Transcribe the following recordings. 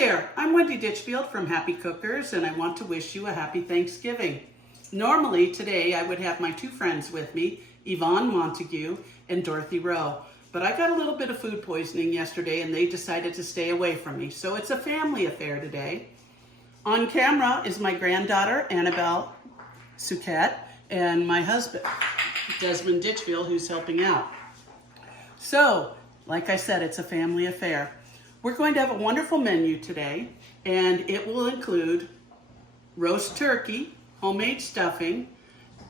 there, I'm Wendy Ditchfield from Happy Cookers, and I want to wish you a happy Thanksgiving. Normally today I would have my two friends with me, Yvonne Montague and Dorothy Rowe, but I got a little bit of food poisoning yesterday and they decided to stay away from me, so it's a family affair today. On camera is my granddaughter, Annabelle Souquette, and my husband, Desmond Ditchfield, who's helping out. So, like I said, it's a family affair. We're going to have a wonderful menu today, and it will include roast turkey, homemade stuffing,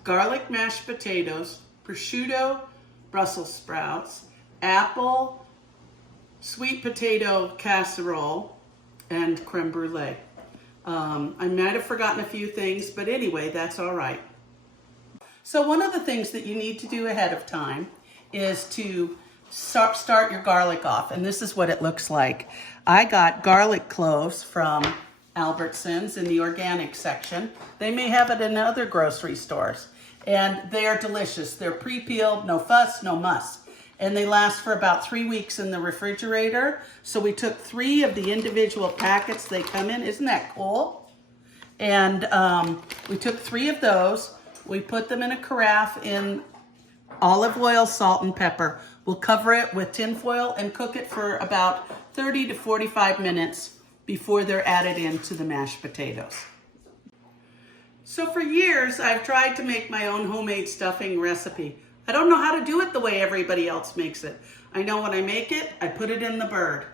garlic mashed potatoes, prosciutto, Brussels sprouts, apple, sweet potato casserole, and creme brulee. I might have forgotten a few things, but anyway, that's all right. So one of the things that you need to do ahead of time is to start your garlic off, and this is what it looks like. I got garlic cloves from Albertsons in the organic section. They may have it in other grocery stores, and they are delicious. They're pre-peeled, no fuss, no muss, and they last for about 3 weeks in the refrigerator. So we took 3 of the individual packets they come in. Isn't that cool? And we took 3 of those. We put them in a carafe in olive oil, salt, and pepper. We'll cover it with tin foil and cook it for about 30 to 45 minutes before they're added into the mashed potatoes. So for years, I've tried to make my own homemade stuffing recipe. I don't know how to do it the way everybody else makes it. I know when I make it, I put it in the bird.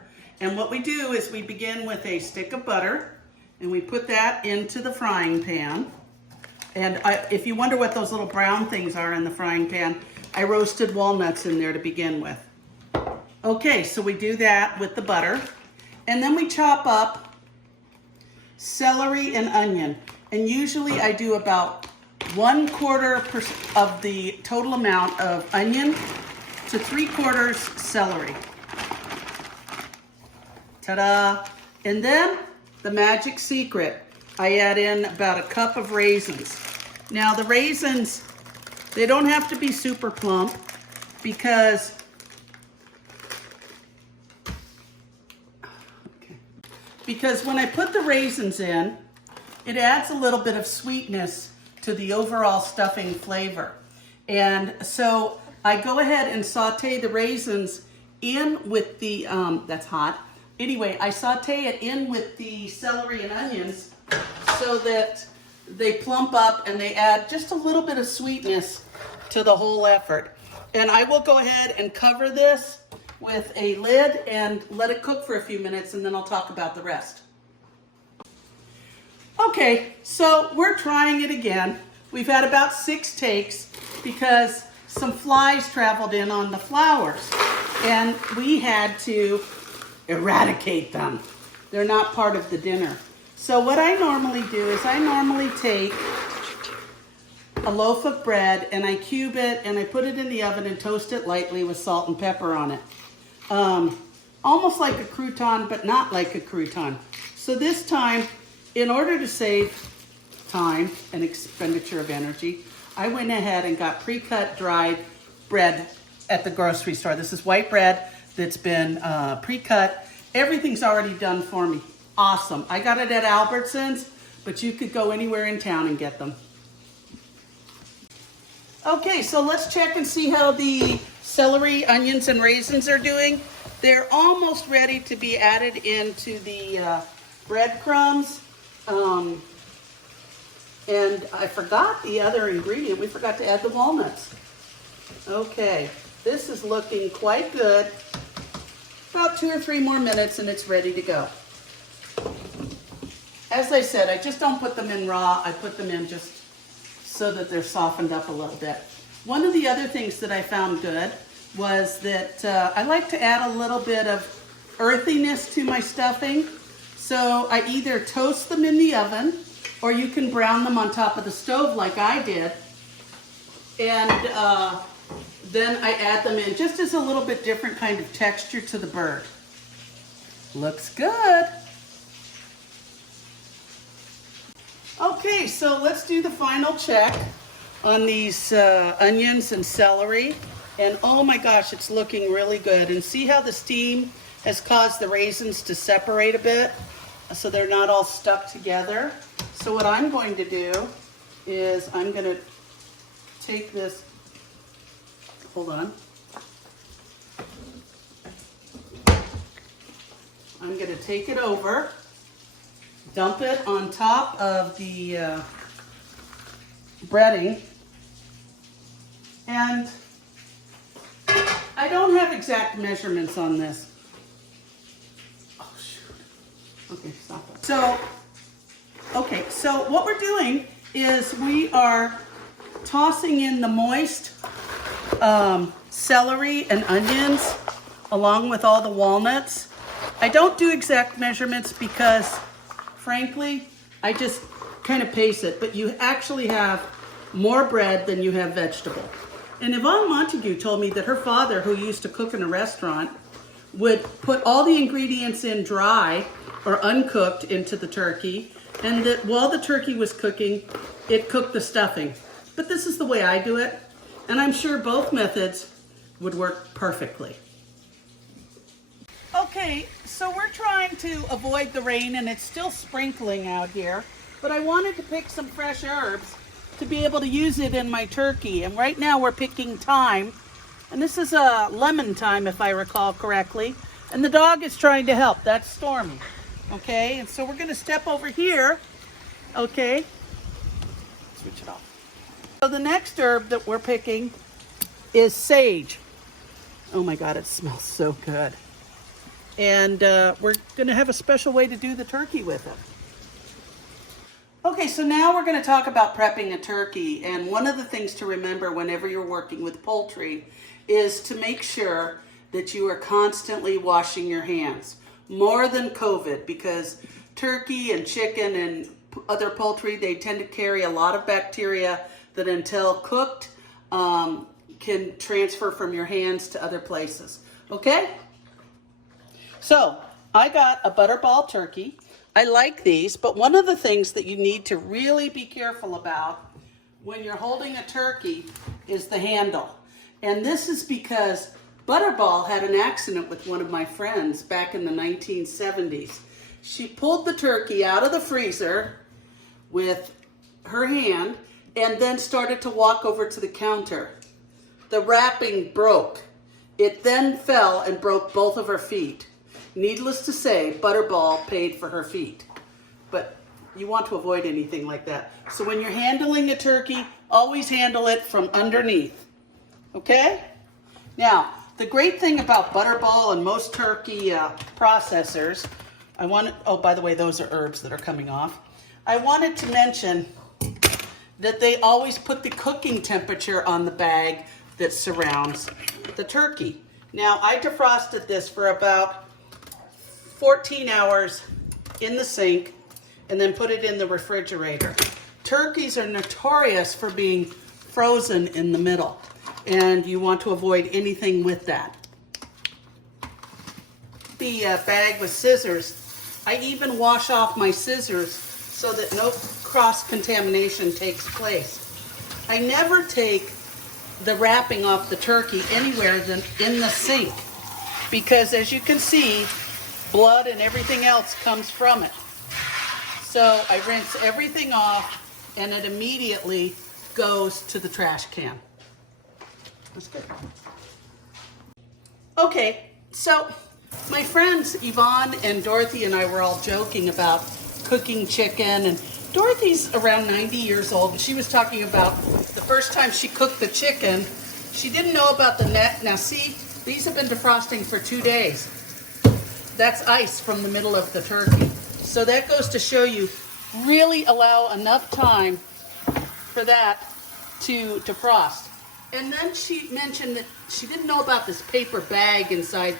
And what we do is we begin with a stick of butter, and we put that into the frying pan. And if you wonder what those little brown things are in the frying pan, I roasted walnuts in there to begin with. Okay, so we do that with the butter. And then we chop up celery and onion. And usually I do about 1/4 of the total amount of onion to 3/4 celery. Ta-da! And then the magic secret, I add in about a cup of raisins. Now the raisins, they don't have to be super plump because when I put the raisins in, it adds a little bit of sweetness to the overall stuffing flavor. And so I go ahead and saute the raisins in with the, that's hot. Anyway, I saute it in with the celery and onions so that they plump up and they add just a little bit of sweetness to the whole effort. And I will go ahead and cover this with a lid and let it cook for a few minutes, and then I'll talk about the rest. Okay, so we're trying it again. We've had about 6 takes because some flies traveled in on the flowers, and we had to eradicate them. They're not part of the dinner. So what I normally do is I normally take a loaf of bread and I cube it and I put it in the oven and toast it lightly with salt and pepper on it. Almost like a crouton, but not like a crouton. So this time, in order to save time and expenditure of energy, I went ahead and got pre-cut dried bread at the grocery store. This is white bread that's been pre-cut. Everything's already done for me. Awesome. I got it at Albertsons, but you could go anywhere in town and get them. Okay, so let's check and see how the celery, onions, and raisins are doing. They're almost ready to be added into the breadcrumbs. And I forgot the other ingredient. We forgot to add the walnuts. Okay, this is looking quite good. About 2 or 3 more minutes and it's ready to go. As I said, I just don't put them in raw. I put them in just so that they're softened up a little bit. One of the other things that I found good was that I like to add a little bit of earthiness to my stuffing. So I either toast them in the oven or you can brown them on top of the stove like I did. And then I add them in just as a little bit different kind of texture to the bird. Looks good. Okay, so let's do the final check on these onions and celery. And oh my gosh, it's looking really good. And see how the steam has caused the raisins to separate a bit? so they're not all stuck together. So what I'm going to do is I'm going to take this, hold on. I'm going to take it over, dump it on top of the breading, and I don't have exact measurements on this. Oh shoot. Okay, stop it. So what we're doing is we are tossing in the moist celery and onions along with all the walnuts. I don't do exact measurements because, frankly, I just kind of pace it, but you actually have more bread than you have vegetable. And Yvonne Montague told me that her father, who used to cook in a restaurant, would put all the ingredients in dry or uncooked into the turkey, and that while the turkey was cooking, it cooked the stuffing. But this is the way I do it, and I'm sure both methods would work perfectly. Okay, so we're trying to avoid the rain, and it's still sprinkling out here, but I wanted to pick some fresh herbs to be able to use it in my turkey. And right now we're picking thyme, and this is a lemon thyme if I recall correctly, and the dog is trying to help. That's Stormy. Okay, and so we're going to step over here. Okay, switch it off. So the next herb that we're picking is sage. Oh my God, it smells so good. And we're going to have a special way to do the turkey with it. Okay, so now we're going to talk about prepping a turkey. And one of the things to remember whenever you're working with poultry is to make sure that you are constantly washing your hands. More than COVID, because turkey and chicken and other poultry, they tend to carry a lot of bacteria that until cooked can transfer from your hands to other places. Okay? So I got a Butterball turkey. I like these, but one of the things that you need to really be careful about when you're holding a turkey is the handle. And this is because Butterball had an accident with one of my friends back in the 1970s. She pulled the turkey out of the freezer with her hand and then started to walk over to the counter. The wrapping broke. It then fell and broke both of her feet. Needless to say, Butterball paid for her feet. But you want to avoid anything like that. So when you're handling a turkey, always handle it from underneath. Okay? Now, the great thing about Butterball and most turkey processors, oh, by the way, those are herbs that are coming off. I wanted to mention that they always put the cooking temperature on the bag that surrounds the turkey. Now, I defrosted this for about 14 hours in the sink and then put it in the refrigerator. Turkeys are notorious for being frozen in the middle, and you want to avoid anything with that. The bag with scissors, I even wash off my scissors so that no cross-contamination takes place. I never take the wrapping off the turkey anywhere than in the sink, because as you can see, blood and everything else comes from it. So I rinse everything off and it immediately goes to the trash can. That's good. Okay, so my friends Yvonne and Dorothy and I were all joking about cooking chicken, and Dorothy's around 90 years old, and she was talking about the first time she cooked the chicken, she didn't know about the neck. Now see, these have been defrosting for 2 days. That's ice from the middle of the turkey. So that goes to show you, really allow enough time for that to defrost. And then she mentioned that she didn't know about this paper bag inside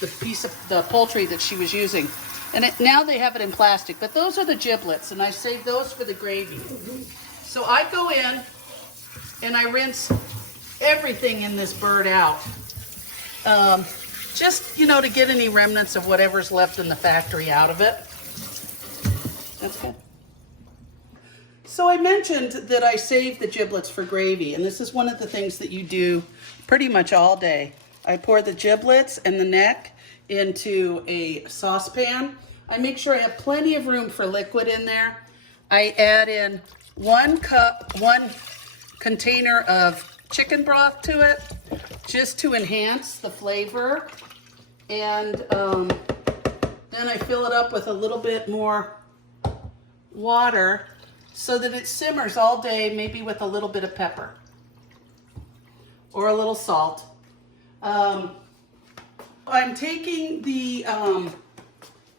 the piece of the poultry that she was using. And now they have it in plastic, but those are the giblets, and I saved those for the gravy. So I go in and I rinse everything in this bird out. Just, to get any remnants of whatever's left in the factory out of it. That's good. So I mentioned that I saved the giblets for gravy, and this is one of the things that you do pretty much all day. I pour the giblets and the neck into a saucepan. I make sure I have plenty of room for liquid in there. I add in 1 container of chicken broth to it, just to enhance the flavor. And then I fill it up with a little bit more water so that it simmers all day, maybe with a little bit of pepper or a little salt. I'm taking the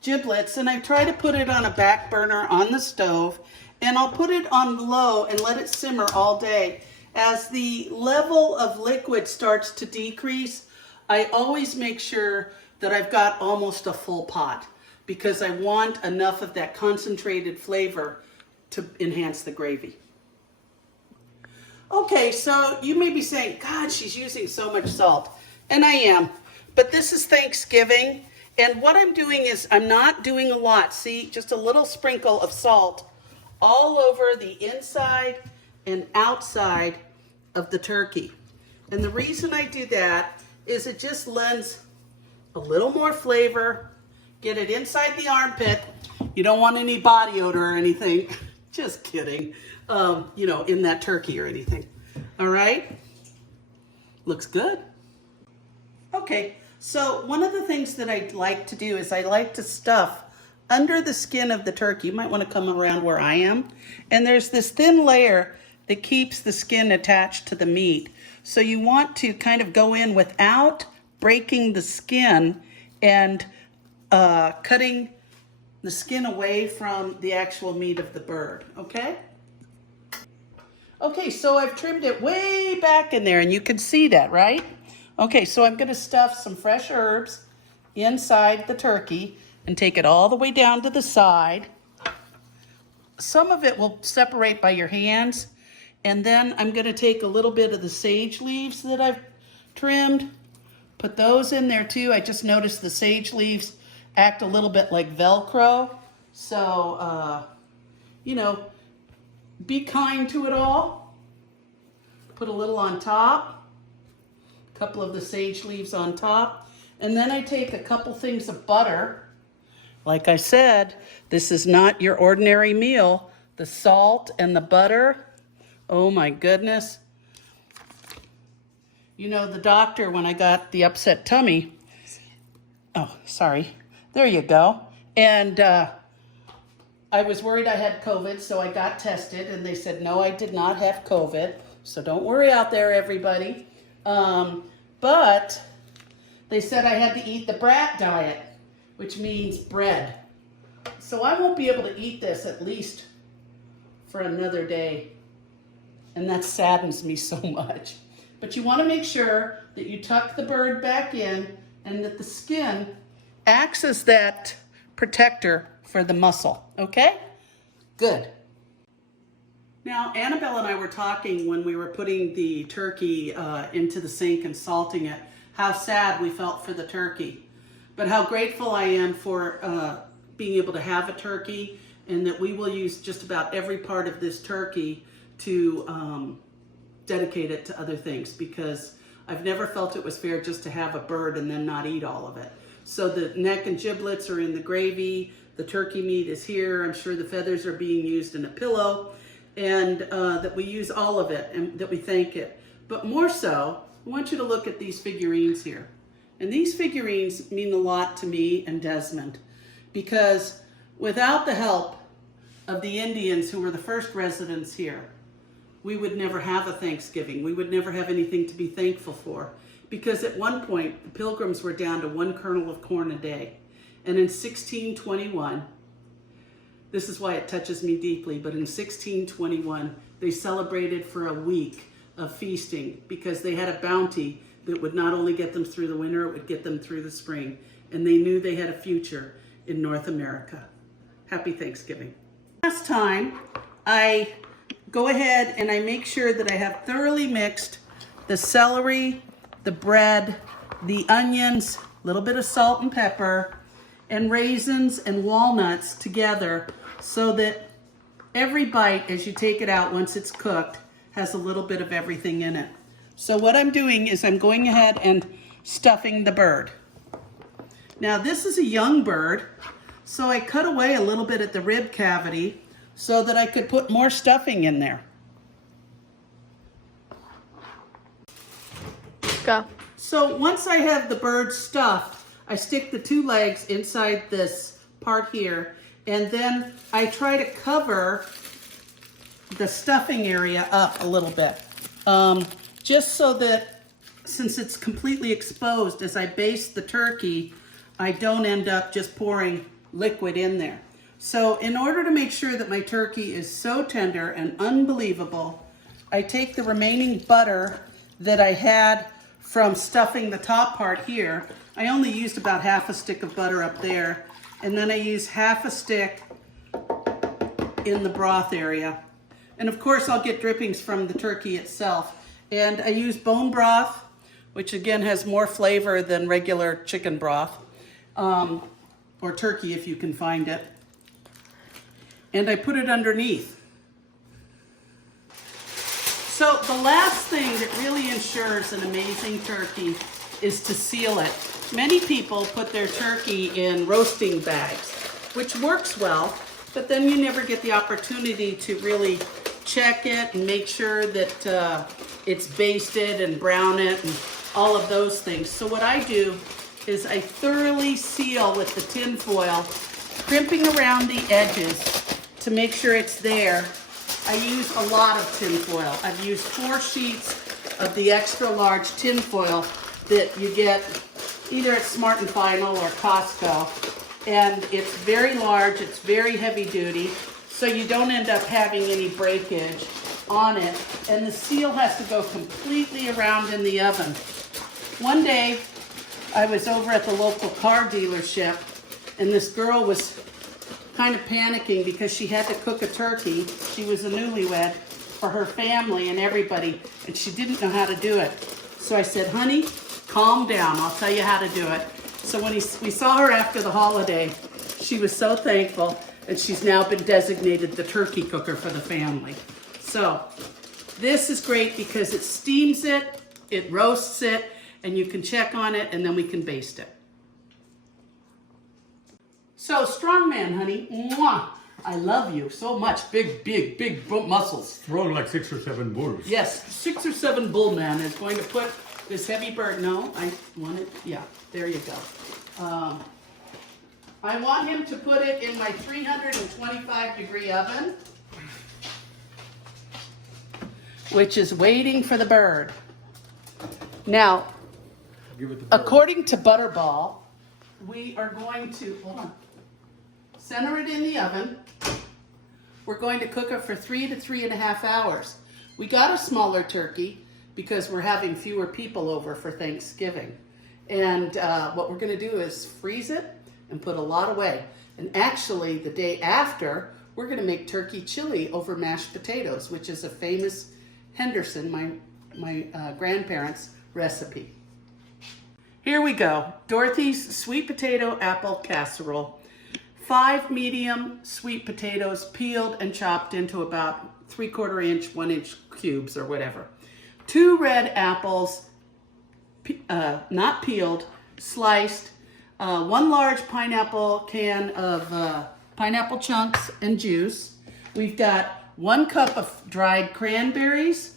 giblets and I try to put it on a back burner on the stove, and I'll put it on low and let it simmer all day. As the level of liquid starts to decrease, I always make sure that I've got almost a full pot, because I want enough of that concentrated flavor to enhance the gravy. Okay, so you may be saying, God, she's using so much salt. And I am, but this is Thanksgiving. And what I'm doing is I'm not doing a lot. See, just a little sprinkle of salt all over the inside and outside of the turkey. And the reason I do that is it just lends a little more flavor. Get it inside the armpit. You don't want any body odor or anything. Just kidding. You know, in that turkey or anything. All right? Looks good. Okay, so one of the things that I like to do is I like to stuff under the skin of the turkey. You might want to come around where I am. And there's this thin layer that keeps the skin attached to the meat. So you want to kind of go in without breaking the skin and cutting the skin away from the actual meat of the bird, okay? Okay, so I've trimmed it way back in there, and you can see that, right? Okay, so I'm gonna stuff some fresh herbs inside the turkey and take it all the way down to the side. Some of it will separate by your hands, and then I'm gonna take a little bit of the sage leaves that I've trimmed, put those in there too. I just noticed the sage leaves act a little bit like Velcro. So, you know, be kind to it all. Put a little on top, a couple of the sage leaves on top. And then I take a couple things of butter. Like I said, this is not your ordinary meal. The salt and the butter, oh my goodness. You know, the doctor, when I got the upset tummy, oh, sorry. There you go. And I was worried I had COVID, so I got tested, and they said, no, I did not have COVID. So don't worry out there, everybody. But they said I had to eat the brat diet, which means bread. So I won't be able to eat this at least for another day. And that saddens me so much. But you want to make sure that you tuck the bird back in and that the skin acts as that protector for the muscle, okay? Good. Now, Annabelle and I were talking when we were putting the turkey into the sink and salting it, how sad we felt for the turkey, but how grateful I am for being able to have a turkey, and that we will use just about every part of this turkey to dedicate it to other things, because I've never felt it was fair just to have a bird and then not eat all of it. So the neck and giblets are in the gravy, the turkey meat is here, I'm sure the feathers are being used in a pillow, and that we use all of it and that we thank it. But more so, I want you to look at these figurines here. And these figurines mean a lot to me and Desmond, because without the help of the Indians, who were the first residents here, we would never have a Thanksgiving. We would never have anything to be thankful for. Because at one point, the Pilgrims were down to 1 kernel of corn a day. And in 1621, this is why it touches me deeply, but in 1621, they celebrated for a week of feasting, because they had a bounty that would not only get them through the winter, it would get them through the spring. And they knew they had a future in North America. Happy Thanksgiving. Last time, I go ahead and I make sure that I have thoroughly mixed the celery, the bread, the onions, a little bit of salt and pepper, and raisins and walnuts together, so that every bite, as you take it out once it's cooked, has a little bit of everything in it. So what I'm doing is I'm going ahead and stuffing the bird. Now this is a young bird, So I cut away a little bit at the rib cavity so that I could put more stuffing in there. Go. So once I have the bird stuffed, I stick the 2 legs inside this part here, and then I try to cover the stuffing area up a little bit. Just so that, since it's completely exposed, as I baste the turkey, I don't end up just pouring liquid in there. So in order to make sure that my turkey is so tender and unbelievable, I take the remaining butter that I had from stuffing the top part here. I only used about half a stick of butter up there, and then I use half a stick in the broth area. And of course I'll get drippings from the turkey itself. And I use bone broth, which again has more flavor than regular chicken broth, or turkey if you can find it. And I put it underneath. So the last thing that really ensures an amazing turkey is to seal it. Many people put their turkey in roasting bags, which works well, but then you never get the opportunity to really check it and make sure that it's basted and brown it and all of those things. So what I do is I thoroughly seal with the tin foil, crimping around the edges to make sure it's there. I use a lot of tin foil. I've used 4 sheets of the extra large tin foil that you get either at Smart & Final or Costco. And it's very large, it's very heavy duty, so you don't end up having any breakage on it. And the seal has to go completely around in the oven. One day, I was over at the local car dealership, and this girl was kind of panicking because she had to cook a turkey. She was a newlywed for her family and everybody, and she didn't know how to do it. So I said, honey, calm down, I'll tell you how to do it. So when we saw her after the holiday, she was so thankful, and she's now been designated the turkey cooker for the family. So this is great because it steams it, it roasts it, and you can check on it, and then we can baste it. So, strongman, honey, mwah, I love you so much. Big muscles. Thrown like 6 or 7 bulls. Yes, 6 or 7 bull man is going to put this heavy bird. No, I want it. Yeah, there you go. I want him to put it in my 325-degree oven, which is waiting for the bird. Now, according to Butterball, we are going to, hold on, center it in the oven. We're going to cook it for 3 to 3.5 hours. We got a smaller turkey because we're having fewer people over for Thanksgiving. And what we're going to do is freeze it and put a lot away. And actually, the day after, we're going to make turkey chili over mashed potatoes, which is a famous Henderson, my grandparents' recipe. Here we go. Dorothy's sweet potato apple casserole. 5 medium sweet potatoes peeled and chopped into about 3/4 inch, 1 inch cubes or whatever. 2 red apples, not peeled, sliced. 1 large pineapple can of pineapple chunks and juice. We've got 1 cup of dried cranberries,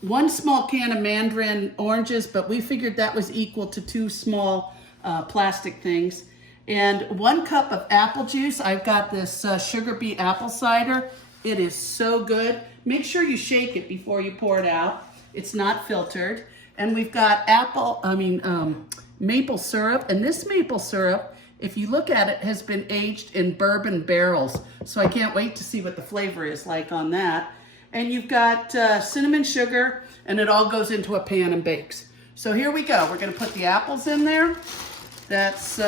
1 small can of mandarin oranges, but we figured that was equal to 2 small plastic things. And 1 cup of apple juice. I've got this Sugar Beet apple cider. It is so good. Make sure you shake it before you pour it out. It's not filtered. And we've got maple syrup. And this maple syrup, if you look at it, has been aged in bourbon barrels. So I can't wait to see what the flavor is like on that. And you've got cinnamon sugar, and it all goes into a pan and bakes. So here we go. We're going to put the apples in there. That's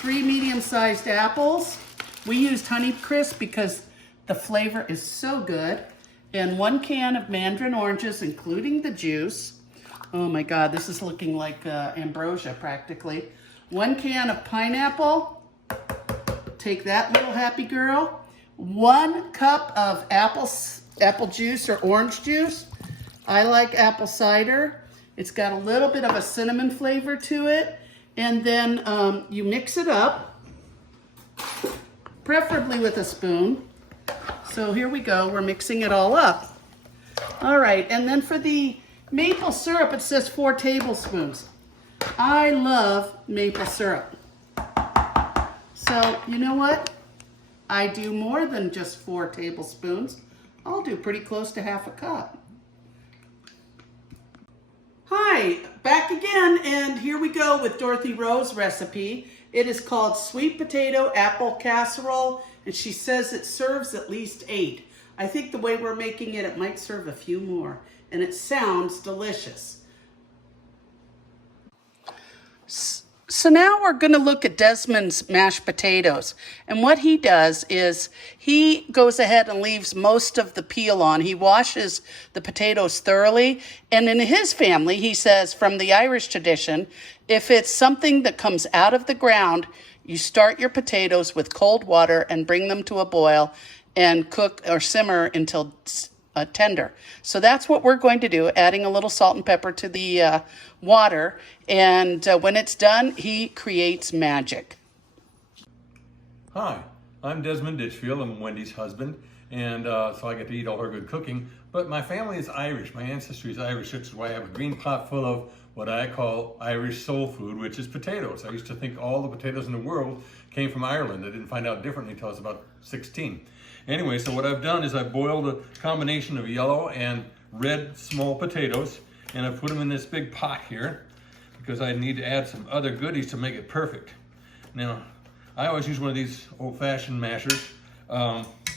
3 medium-sized apples. We used Honeycrisp because the flavor is so good. And 1 can of mandarin oranges, including the juice. Oh my God, this is looking like ambrosia practically. 1 can of pineapple. Take that little happy girl. 1 cup of apple juice or orange juice. I like apple cider. It's got a little bit of a cinnamon flavor to it. And then you mix it up. preferably with a spoon. So here we go, we're mixing it all up. All right, and then for the maple syrup, it says 4 tablespoons. I love maple syrup. So you know what? I do more than just 4 tablespoons. I'll do pretty close to half a cup. Hi, back again, and here we go with Dorothy Rowe's recipe. It is called sweet potato apple casserole, and she says it serves at least 8. I think the way we're making it, it might serve a few more, and it sounds delicious. So now we're going to look at Desmond's mashed potatoes. And what he does is he goes ahead and leaves most of the peel on. He washes the potatoes thoroughly. And in his family, he says, from the Irish tradition, if it's something that comes out of the ground, you start your potatoes with cold water and bring them to a boil and cook or simmer until tender. So that's what we're going to do, adding a little salt and pepper to the water. And when it's done, he creates magic. Hi, I'm Desmond Ditchfield. I'm Wendy's husband, and so I get to eat all her good cooking. But my family is Irish. My ancestry is Irish, which is why I have a green pot full of what I call Irish soul food, which is potatoes. I used to think all the potatoes in the world came from Ireland. I didn't find out differently until I was about 16. Anyway, so what I've done is I've boiled a combination of yellow and red small potatoes, and I've put them in this big pot here because I need to add some other goodies to make it perfect. Now, I always use one of these old-fashioned mashers.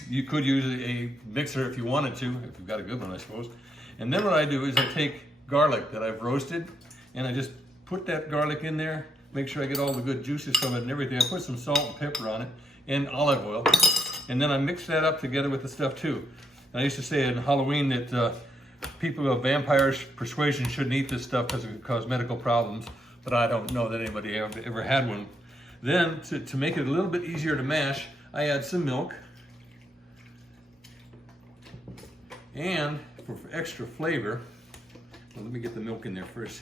You could use a mixer if you wanted to, if you've got a good one, I suppose. And then what I do is I take garlic that I've roasted, and I just put that garlic in there, make sure I get all the good juices from it and everything. I put some salt and pepper on it and olive oil. And then I mix that up together with the stuff too. And I used to say in Halloween that people of vampirish persuasion shouldn't eat this stuff because it could cause medical problems, but I don't know that anybody ever had one. Then to make it a little bit easier to mash, I add some milk. And for extra flavor, well, let me get the milk in there first.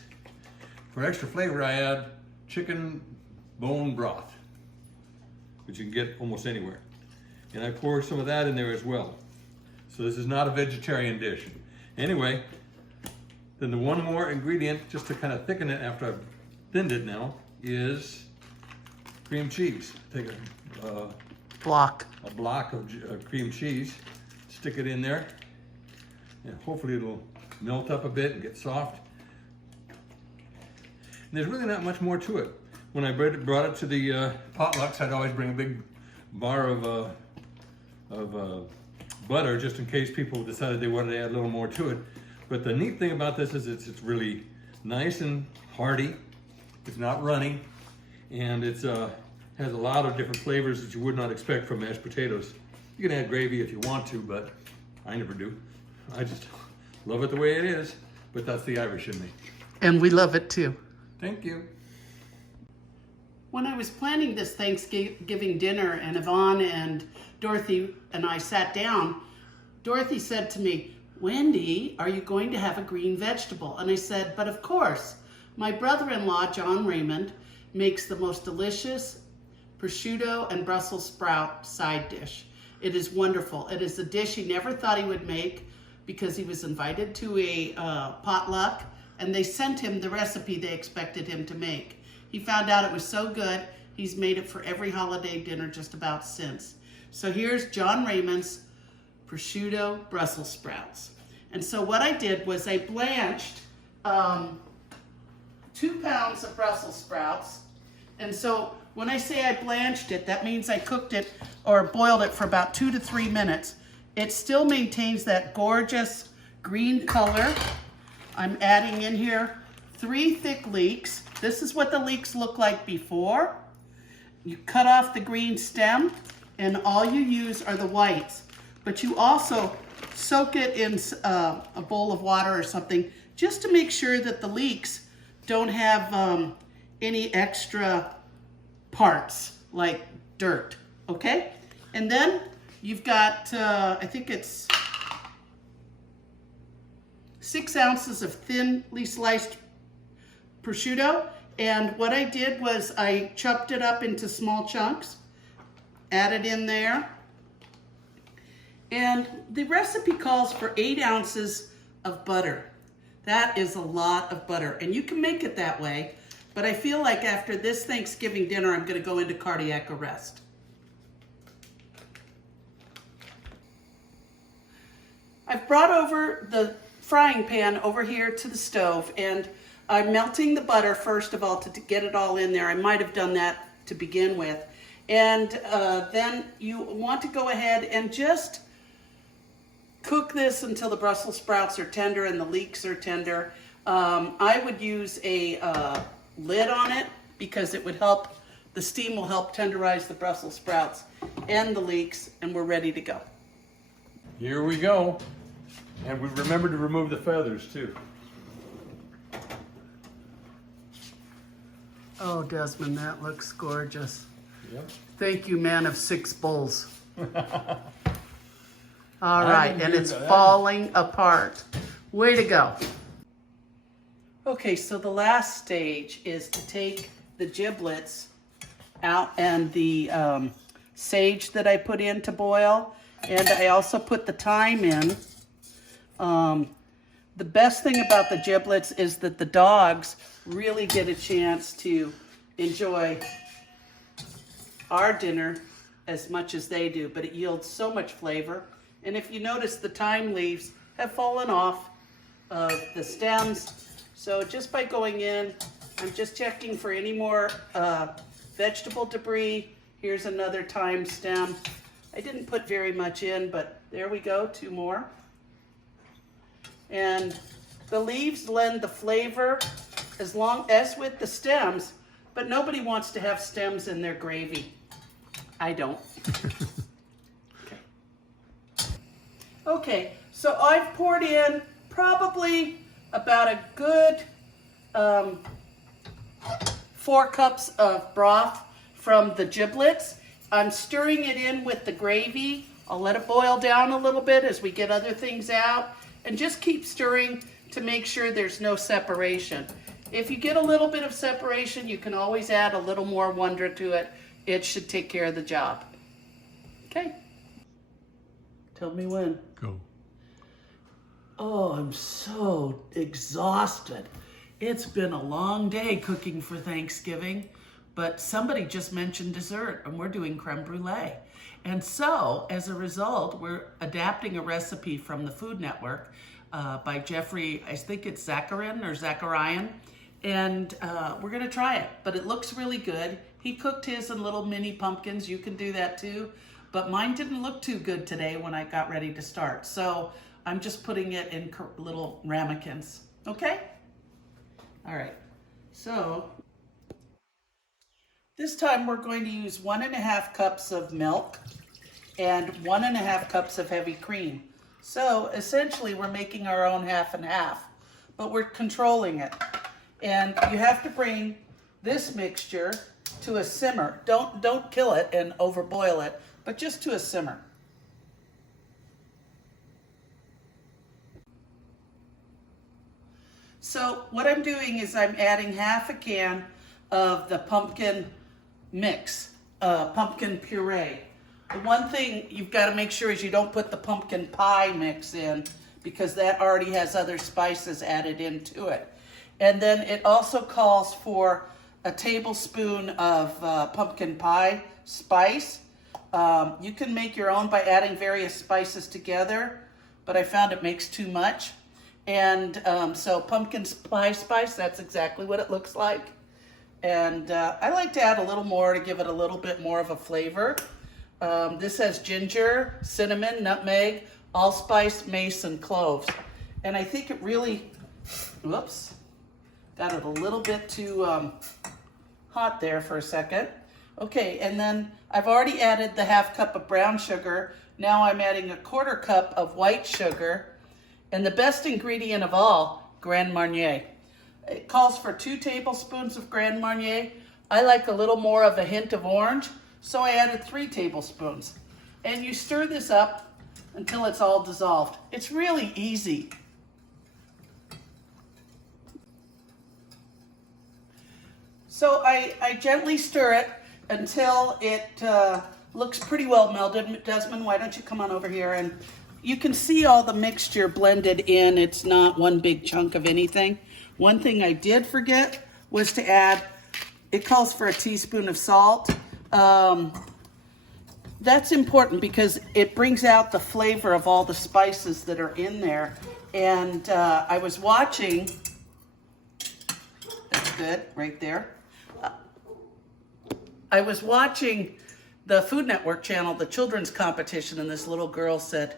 For extra flavor, I add chicken bone broth, which you can get almost anywhere. And I pour some of that in there as well. So this is not a vegetarian dish. Anyway, then the one more ingredient, just to kind of thicken it after I've thinned it now, is cream cheese. Take a block of cream cheese, stick it in there, and hopefully it'll melt up a bit and get soft. And there's really not much more to it. When I brought it to the potlucks, I'd always bring a big bar of butter just in case people decided they wanted to add a little more to it. But the neat thing about this is it's really nice and hearty. It's not runny, and it's has a lot of different flavors that you would not expect from mashed potatoes. You can add gravy if you want to, but I never do. I just love it the way it is, but that's the Irish in me. And we love it too. Thank you. When I was planning this Thanksgiving dinner and Yvonne and Dorothy and I sat down, Dorothy said to me, "Wendy, are you going to have a green vegetable?" And I said, "But of course. My brother-in-law, John Raymond, makes the most delicious prosciutto and Brussels sprout side dish. It is wonderful. It is a dish he never thought he would make because he was invited to a potluck, and they sent him the recipe they expected him to make. He found out it was so good, he's made it for every holiday dinner just about since. So here's John Raymond's prosciutto Brussels sprouts. And so what I did was I blanched 2 pounds of Brussels sprouts. And so when I say I blanched it, that means I cooked it or boiled it for about 2 to 3 minutes. It still maintains that gorgeous green color. I'm adding in here 3 thick leeks. This is what the leeks look like before. You cut off the green stem and all you use are the whites. But you also soak it in a bowl of water or something just to make sure that the leeks don't have any extra parts like dirt, okay? And then you've got, I think it's 6 ounces of thinly sliced prosciutto. And what I did was I chopped it up into small chunks. add it in there. And the recipe calls for 8 ounces of butter. That is a lot of butter, and you can make it that way, but I feel like after this Thanksgiving dinner, I'm gonna go into cardiac arrest. I've brought over the frying pan over here to the stove, and I'm melting the butter first of all to get it all in there. I might have done that to begin with. And then you want to go ahead and just cook this until the Brussels sprouts are tender and the leeks are tender. I would use a lid on it because it would help, the steam will help tenderize the Brussels sprouts and the leeks, and we're ready to go. Here we go. And we remember to remove the feathers too. Oh, Desmond, that looks gorgeous. Yep. Thank you, man of 6 bowls. All right, and it's falling apart. Way to go. Okay, so the last stage is to take the giblets out and the sage that I put in to boil, and I also put the thyme in. The best thing about the giblets is that the dogs really get a chance to enjoy our dinner as much as they do, but it yields so much flavor. And if you notice, the thyme leaves have fallen off of the stems. So just by going in, I'm just checking for any more vegetable debris. Here's another thyme stem. I didn't put very much in, but there we go, 2 more. And the leaves lend the flavor as long as with the stems, but nobody wants to have stems in their gravy. I don't. Okay, so I've poured in probably about a good 4 cups of broth from the giblets. I'm stirring it in with the gravy. I'll let it boil down a little bit as we get other things out, and just keep stirring to make sure there's no separation. If you get a little bit of separation, you can always add a little more wonder to it. It should take care of the job. Okay. Tell me when. Go. Oh, I'm so exhausted. It's been a long day cooking for Thanksgiving, but somebody just mentioned dessert, and we're doing creme brulee. And so, as a result, we're adapting a recipe from the Food Network by Jeffrey, I think it's Zacharian, and we're gonna try it, but it looks really good. He cooked his in little mini pumpkins. You can do that too, but mine didn't look too good today when I got ready to start. So I'm just putting it in little ramekins, okay? All right, so this time we're going to use 1.5 cups of milk and 1.5 cups of heavy cream. So essentially we're making our own half and half, but we're controlling it. And you have to bring this mixture to a simmer. Don't kill it and overboil it, but just to a simmer. So what I'm doing is I'm adding half a can of the pumpkin mix, pumpkin puree. The one thing you've got to make sure is you don't put the pumpkin pie mix in, because that already has other spices added into it. And then it also calls for a tablespoon of pumpkin pie spice. You can make your own by adding various spices together, but I found it makes too much. And so pumpkin pie spice, that's exactly what it looks like. And I like to add a little more to give it a little bit more of a flavor. This has ginger, cinnamon, nutmeg, allspice, mace, and cloves. And I think it really, whoops, got it a little bit too hot there for a second. Okay, and then I've already added the half cup of brown sugar. Now I'm adding 1/4 cup of white sugar. And the best ingredient of all, Grand Marnier. It calls for 2 tablespoons of Grand Marnier. I like a little more of a hint of orange, so I added 3 tablespoons. And you stir this up until it's all dissolved. It's really easy. So I gently stir it until it looks pretty well melded. Desmond, why don't you come on over here? And you can see all the mixture blended in. It's not one big chunk of anything. One thing I did forget was to add, it calls for a teaspoon of salt. That's important because it brings out the flavor of all the spices that are in there. And I was watching, that's good, right there. I was watching the Food Network channel, the children's competition, and this little girl said,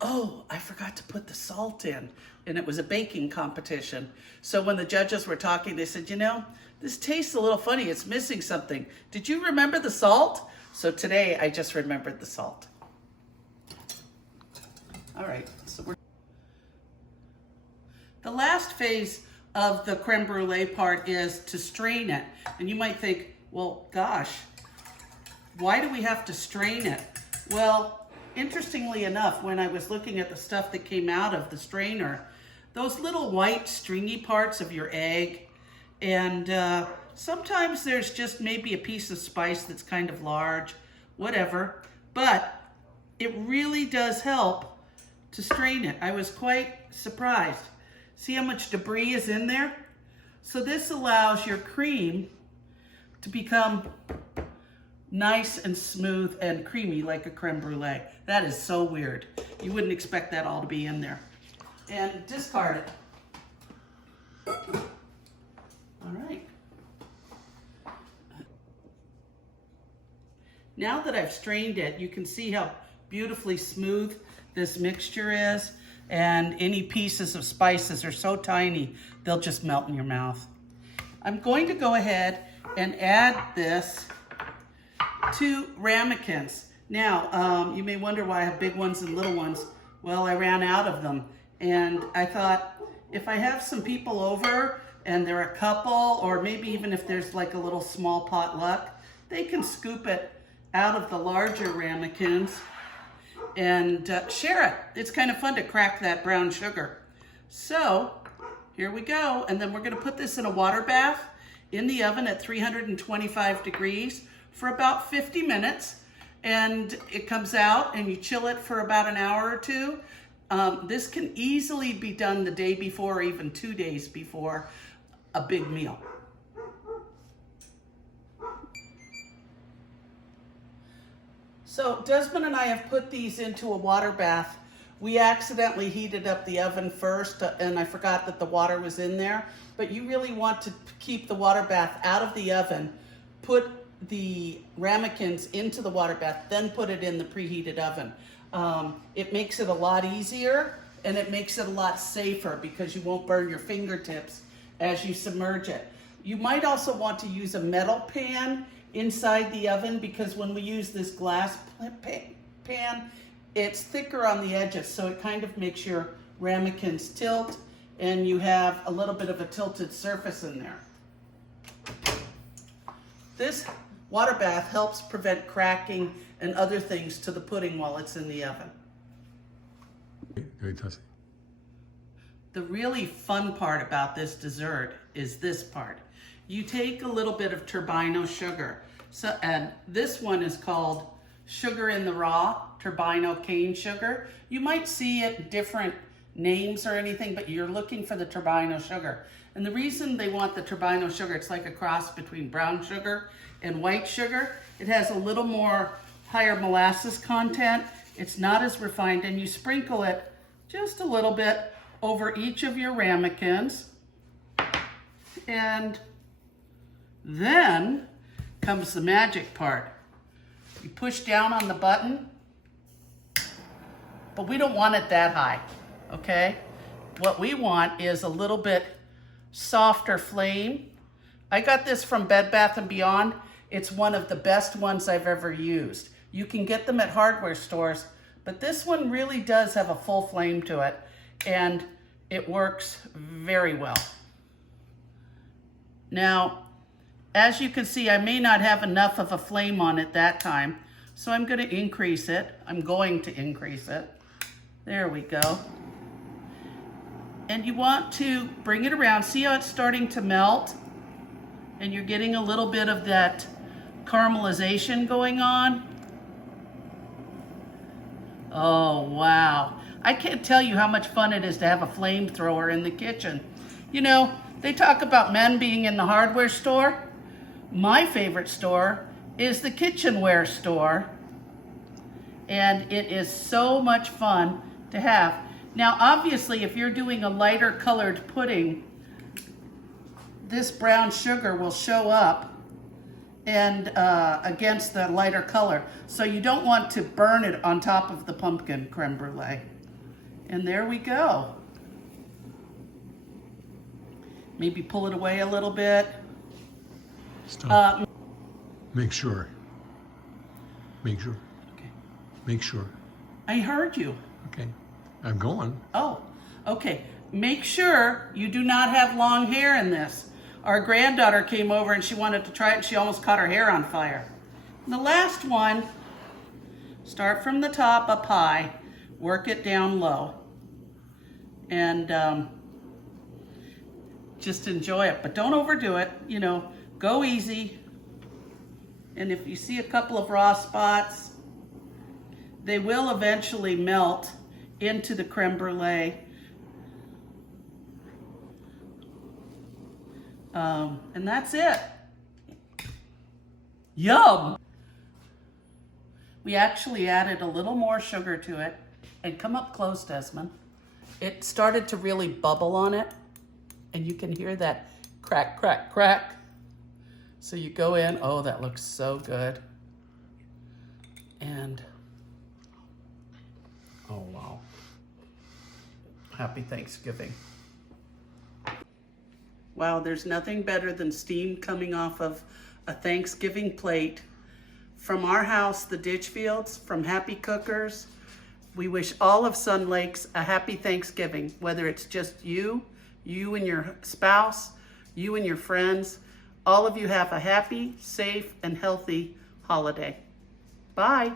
"Oh, I forgot to put the salt in." And it was a baking competition. So when the judges were talking, they said, "You know, this tastes a little funny. It's missing something. Did you remember the salt?" So today I just remembered the salt. All right, so the last phase of the creme brulee part is to strain it. And you might think, well, gosh, why do we have to strain it? Well, interestingly enough, when I was looking at the stuff that came out of the strainer, those little white stringy parts of your egg, and sometimes there's just maybe a piece of spice that's kind of large, whatever, but it really does help to strain it. I was quite surprised. See how much debris is in there? So this allows your cream to become nice and smooth and creamy like a creme brulee. That is so weird. You wouldn't expect that all to be in there. And discard it. All right. Now that I've strained it, you can see how beautifully smooth this mixture is, and any pieces of spices are so tiny, they'll just melt in your mouth. I'm going to go ahead and add this to ramekins. Now, you may wonder why I have big ones and little ones. Well, I ran out of them, and I thought if I have some people over and they're a couple, or maybe even if there's like a little small potluck, they can scoop it out of the larger ramekins and share it. It's kind of fun to crack that brown sugar. So here we go. And then we're gonna put this in a water bath in the oven at 325 degrees for about 50 minutes. And it comes out and you chill it for about an hour or two. This can easily be done the day before or even 2 days before a big meal. So Desmond and I have put these into a water bath. We accidentally heated up the oven first, and I forgot that the water was in there. But you really want to keep the water bath out of the oven, put the ramekins into the water bath, then put it in the preheated oven. It makes it a lot easier, and it makes it a lot safer because you won't burn your fingertips as you submerge it. You might also want to use a metal pan inside the oven, because when we use this glass pan, it's thicker on the edges, so it kind of makes your ramekins tilt, and you have a little bit of a tilted surface in there. This water bath helps prevent cracking and other things to the pudding while it's in the oven. Very tasty. The really fun part about this dessert is this part. You take a little bit of turbino sugar. So, and this one is called Sugar in the Raw, turbino cane sugar. You might see it different names or anything, but you're looking for the turbino sugar. And the reason they want the turbino sugar, it's like a cross between brown sugar and white sugar. It has a little more higher molasses content. It's not as refined, and you sprinkle it just a little bit over each of your ramekins. And then comes the magic part. You push down on the button, but we don't want it that high, okay? What we want is a little bit softer flame. I got this from Bed Bath & Beyond. It's one of the best ones I've ever used. You can get them at hardware stores, but this one really does have a full flame to it, and it works very well. Now, as you can see, I may not have enough of a flame on it that time, so I'm going to increase it. I'm going to increase it. There we go. And you want to bring it around. See how it's starting to melt? And you're getting a little bit of that caramelization going on. Oh, wow. I can't tell you how much fun it is to have a flamethrower in the kitchen. You know, they talk about men being in the hardware store. My favorite store is the kitchenware store. And it is so much fun to have. Now, obviously, if you're doing a lighter colored pudding, this brown sugar will show up and against the lighter color. So you don't want to burn it on top of the pumpkin creme brulee. And there we go. Maybe pull it away a little bit. Stop. Make sure. Make sure. Okay. Make sure. I heard you. Okay. I'm going. Oh, okay. Make sure you do not have long hair in this. Our granddaughter came over and she wanted to try it and she almost caught her hair on fire. And the last one, start from the top up high, work it down low. And just enjoy it, but don't overdo it. You know, go easy. And if you see a couple of raw spots, they will eventually melt into the creme brulee. And that's it. Yum! We actually added a little more sugar to it. And come up close, Desmond. It started to really bubble on it. And you can hear that crack, crack, crack. So you go in, oh, that looks so good. And, oh, wow. Happy Thanksgiving. Wow, there's nothing better than steam coming off of a Thanksgiving plate. From our house, the Ditchfields, from Happy Cookers, we wish all of Sun Lakes a happy Thanksgiving, whether it's just you and your spouse, you and your friends. All of you have a happy, safe, and healthy holiday. Bye.